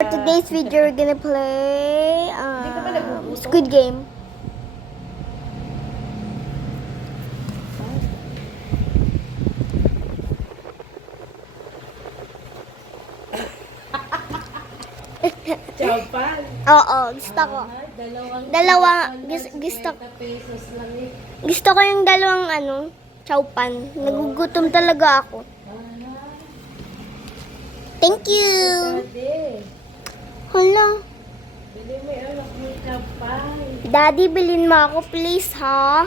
For today's video, we're gonna play Squid Game. Chowpan. Oo, gusto ko. Gusto ko yung dalawang chowpan. Nagugutom talaga ako. Thank you. Hala. Bili mo yung anak mo chowpan. Daddy, bilhin mo ako please ha.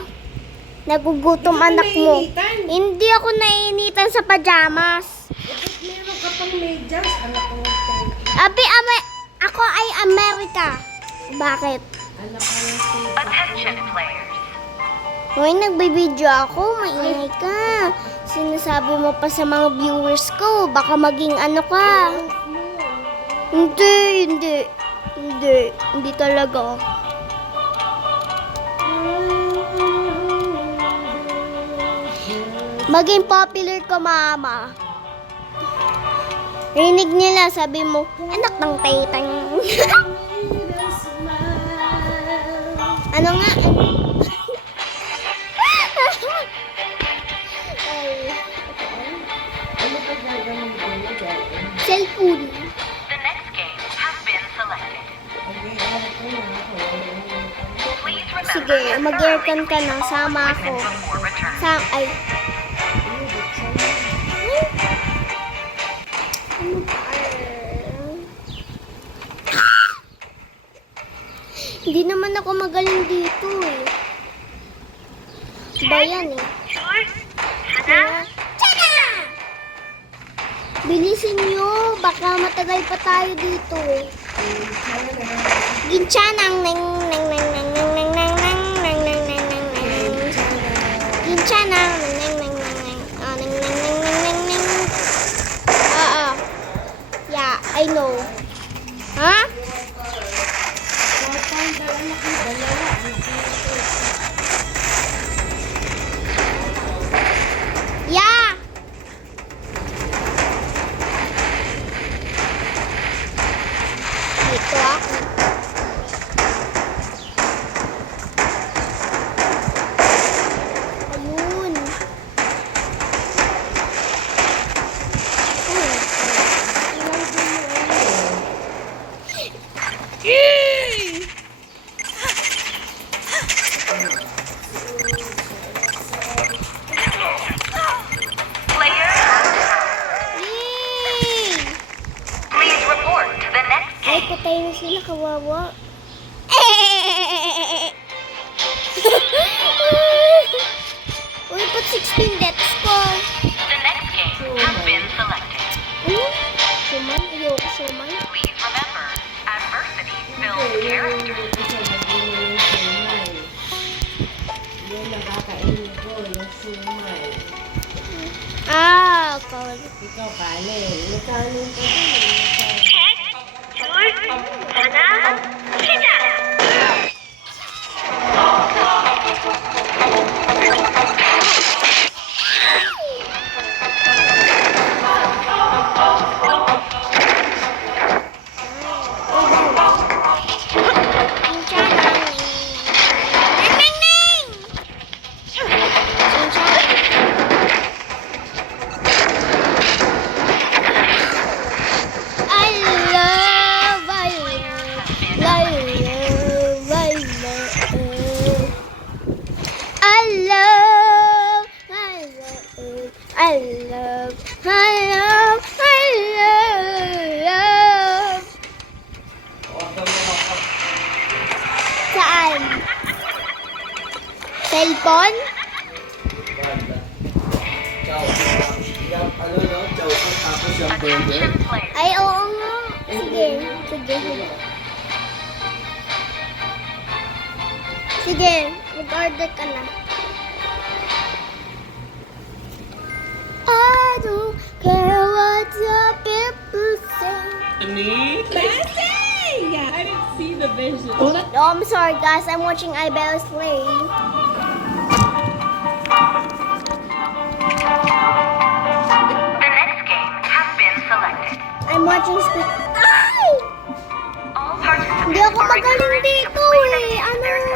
Nagugutom anak mo. Hindi ako naiinitan sa pajamas. Bakit meron ka pang medyas? Anak ko ng Abi, ako ay Amerika. Bakit? Anak ko ng Attention players. Hoy, nagbibideo ako. Maingay ka. Sinasabi mo pa sa mga viewers ko. Baka maging ano ka. Hindi talaga. Maging popular ka, mama. Rinig nila, sabi mo, anak ng taytang. Ano nga? Ano pa gagawin ko na dyan? Cellphone. The next game has been selected. Okay, ano ko na ako. Please remember Sige, to mag-aircon ka thoroughly na. clean all Sama ako. equipment before returning. Ay. Hindi naman ako magaling dito eh. Ba yan eh. Tara! Bilisin nyo. Baka matagal pa tayo dito eh. Ginchanang nang nang nang nang nang nang nang nang nang nang nang nang nang. Ginchanang nang nang nang nang nang nang nang nang nang nang. Yeah, I know. Ha? Chowpan, dala ko, dalawa. Yeah. Dito ako. Ayun. Player, Yay! please report to the next Ay, game. patay na sila, kawawa. Uy, ba't 16 deaths ko? The next game has been selected. Ano? Suman? Ayoko suman. Please remember, adversity builds character. Isa maging yung sumay. Yung nakakainin ko, yung sumay. Kawan. Ikaw, kanin. Yung kanin ko din. Saan? Cellphone? Attention players. Ay, oo nga. Sige. Sige, mag-order ka na. I don't care what the people say. Yeah, I didn't see the vision. No, I'm sorry guys. I'm watching Ibella's play. The next game has been selected. I'm watching Squid. Ay! magaling dito eh. Ano yan?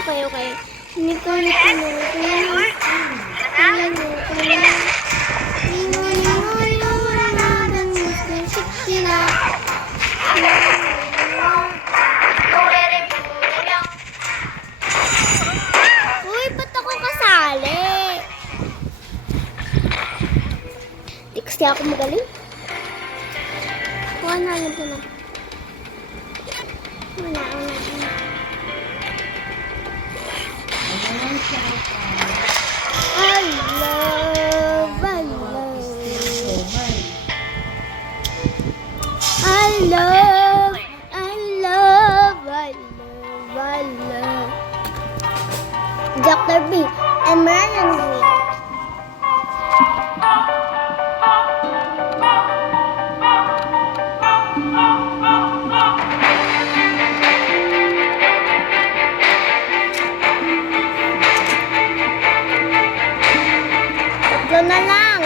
Okay, okay. Hindi ko Uy, ba't ako kasali? Di kasi ako magaling. Wala lang po na. Wala. I love. Dr. B, emergency. Tatlo na lang.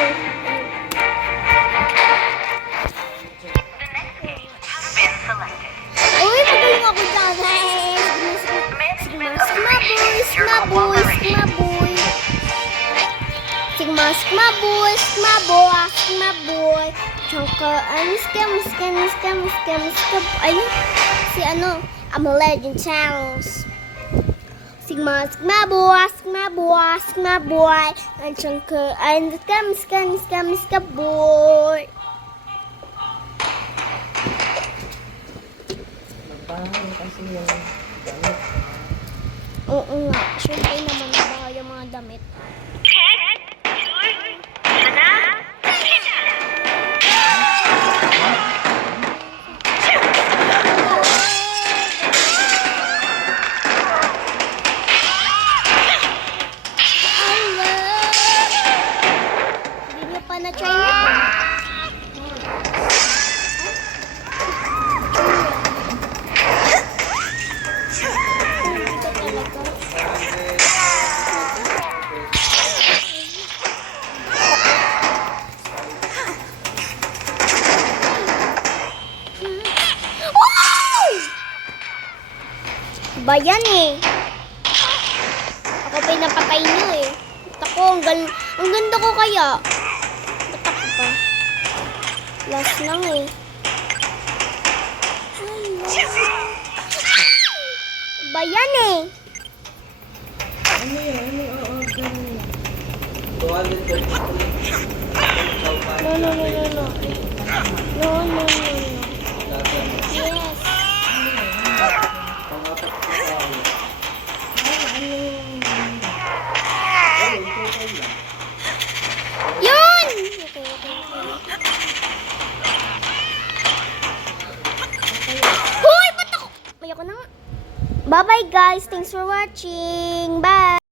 Been selected. Uy, magaling ako dyan. Sigma boy. Chonka, miska. Ayun, si ano, I'm a legend channels. Sigma boy. And chonka, miska boy. Magbahay kasi yung damit. Oo nga, syempre naman nabaho yung mga damit. Hindi nyo pa na-try na? Ba yan eh? Ako pa yung napatay niyo eh. Ba't ako, ang ganda ko kaya. Ba't ako pa? Last lang eh. Ba yan eh? Ano yun? Ano yung order nila? No. Yes. Yun! Okay. Hoy, ba't ako? Ayoko na nga. Bye-bye guys. Thanks for watching. Bye!